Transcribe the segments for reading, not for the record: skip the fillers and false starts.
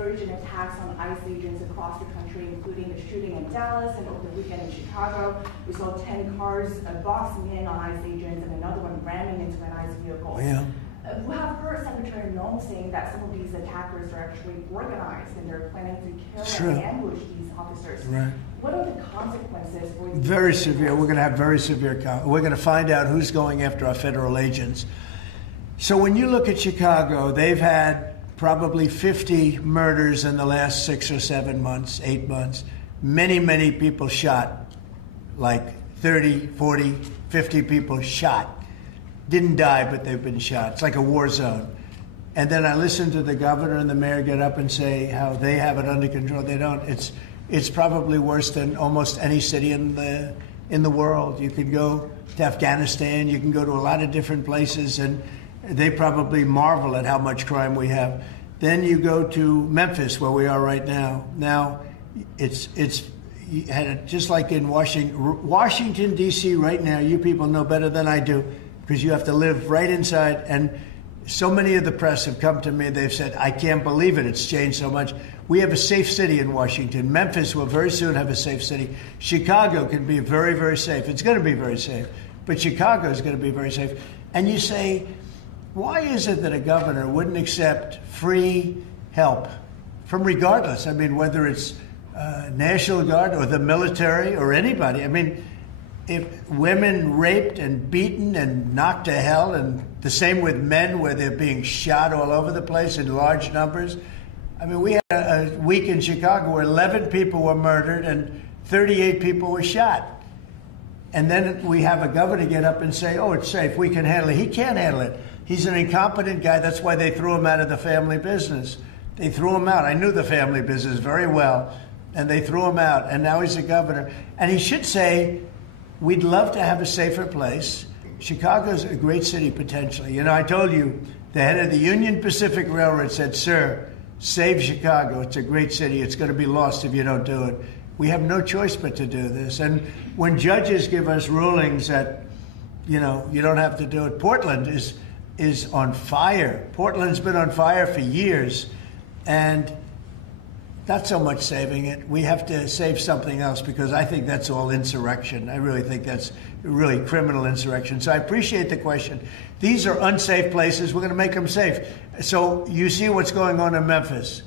surge in attacks on ICE agents across the country, including the shooting in Dallas and over the weekend in Chicago. We saw 10 cars boxing in on ICE agents and another one ramming into an ICE vehicle. Yeah. We have heard Secretary Noem saying that some of these attackers are actually organized and they're planning to kill and ambush these officers. Right. What are the consequences for these? Very severe. We're going to have very severe. We're going to find out who's going after our federal agents. So when you look at Chicago, they've had probably 50 murders in the last 6 or 7 months, 8 months. Many, many people shot, like 30, 40, 50 people shot. Didn't die, but they've been shot. It's like a war zone. And then I listened to the governor and the mayor get up and say how they have it under control. They don't. It's probably worse than almost any city in the world. You could go to Afghanistan. You can go to a lot of different places, and they probably marvel at how much crime we have. Then you go to Memphis, where we are right now. Now, it's just like in Washington D.C. right now. You people know better than I do, because you have to live right inside. And so many of the press have come to me. They've said, I can't believe it. It's changed so much. We have a safe city in Washington. Memphis will very soon have a safe city. Chicago can be very, very safe. It's going to be very safe. But Chicago is going to be very safe. And you say, why is it that a governor wouldn't accept free help from regardless? I mean, whether it's National Guard or the military or anybody. I mean, if women raped and beaten and knocked to hell, and the same with men where they're being shot all over the place in large numbers. I mean, we had a week in Chicago where 11 people were murdered and 38 people were shot. And then we have a governor get up and say, oh, it's safe, we can handle it. He can't handle it. He's an incompetent guy. That's why they threw him out of the family business. They threw him out. I knew the family business very well, and they threw him out. And now he's a governor. And he should say, we'd love to have a safer place. Chicago's a great city, potentially. You know, I told you, the head of the Union Pacific Railroad said, sir, save Chicago. It's a great city. It's going to be lost if you don't do it. We have no choice but to do this. And when judges give us rulings that, you know, you don't have to do it, Portland is on fire. Portland's been on fire for years. And not so much saving it. We have to save something else, because I think that's all insurrection. I really think that's really criminal insurrection. So I appreciate the question. These are unsafe places. We're going to make them safe. So you see what's going on in Memphis.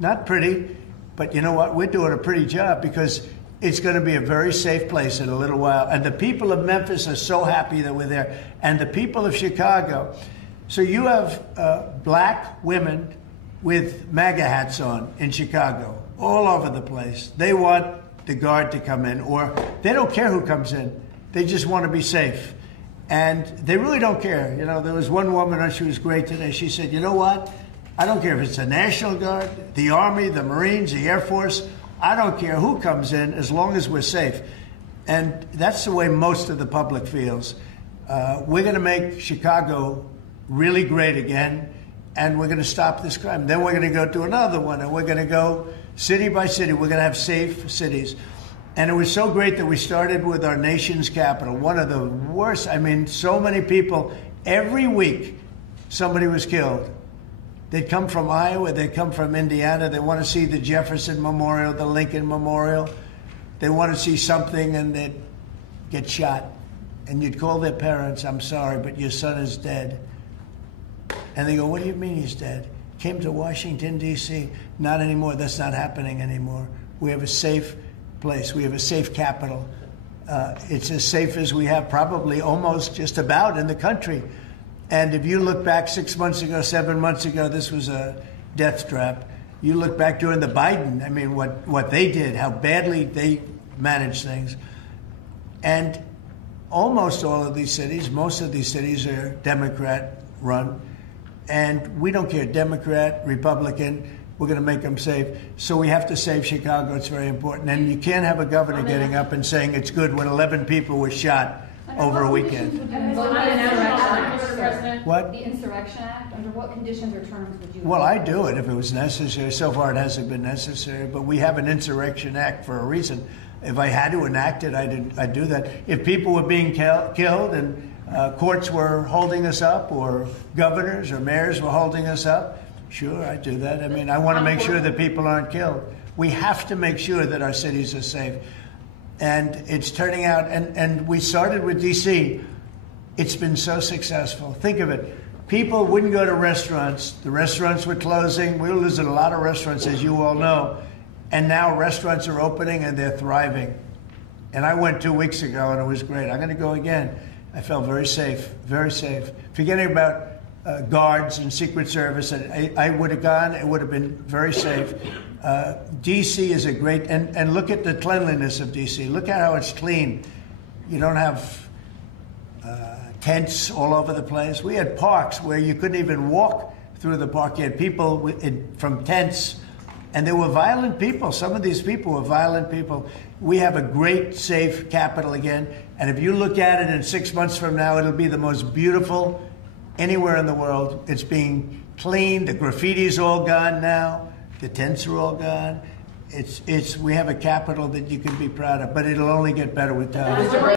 Not pretty, but you know what? We're doing a pretty job, because it's going to be a very safe place in a little while. And the people of Memphis are so happy that we're there. And the people of Chicago. So you have black women with MAGA hats on in Chicago, all over the place. They want the guard to come in, or they don't care who comes in. They just want to be safe. And they really don't care. You know, there was one woman, and she was great today. She said, you know what? I don't care if it's the National Guard, the Army, the Marines, the Air Force. I don't care who comes in, as long as we're safe. And that's the way most of the public feels. We're going to make Chicago really great again. And we're going to stop this crime. Then we're going to go to another one, and we're going to go city by city. We're going to have safe cities. And it was so great that we started with our nation's capital, one of the worst. I mean, so many people, every week, somebody was killed. They'd come from Iowa, they'd come from Indiana. They want to see the Jefferson Memorial, the Lincoln Memorial. They want to see something, and they'd get shot. And you'd call their parents, I'm sorry, but your son is dead. And they go, what do you mean he's dead? Came to Washington, D.C. Not anymore. That's not happening anymore. We have a safe place. We have a safe capital. It's as safe as we have probably almost just about in the country. And if you look back 6 months ago, 7 months ago, this was a death trap. You look back during the Biden, I mean, what they did, how badly they managed things. And almost all of these cities, most of these cities are Democrat-run. And we don't care, Democrat, Republican, we're going to make them safe. So we have to save Chicago. It's very important. And you can't have a governor getting up and saying it's good when 11 people were shot over a weekend. What? The Insurrection Act, under what conditions or terms would you? Well, I'd do it if it was necessary. So far it hasn't been necessary, but we have an Insurrection Act for a reason. If I had to enact it, I'd do that. If people were being killed and courts were holding us up, or governors or mayors were holding us up, Sure, I do that. I mean, I want to make sure that people aren't killed. We have to make sure that our cities are safe. And it's turning out, and we started with D.C. It's been so successful. Think of it. People wouldn't go to restaurants. The restaurants were closing. We were losing a lot of restaurants, as you all know. And now restaurants are opening and they're thriving. And I went 2 weeks ago and it was great. I'm going to go again. I felt very safe, very safe. Forgetting about guards and Secret Service, and I would have gone, it would have been very safe. D.C. is a great, and look at the cleanliness of D.C. Look at how it's clean. You don't have tents all over the place. We had parks where you couldn't even walk through the park. You had people from tents, and there were violent people. Some of these people were violent people. We have a great, safe capital again, and if you look at it in 6 months from now, it'll be the most beautiful anywhere in the world. It's being cleaned. The graffiti's all gone now. The tents are all gone. We have a capital that you can be proud of, but it'll only get better with time.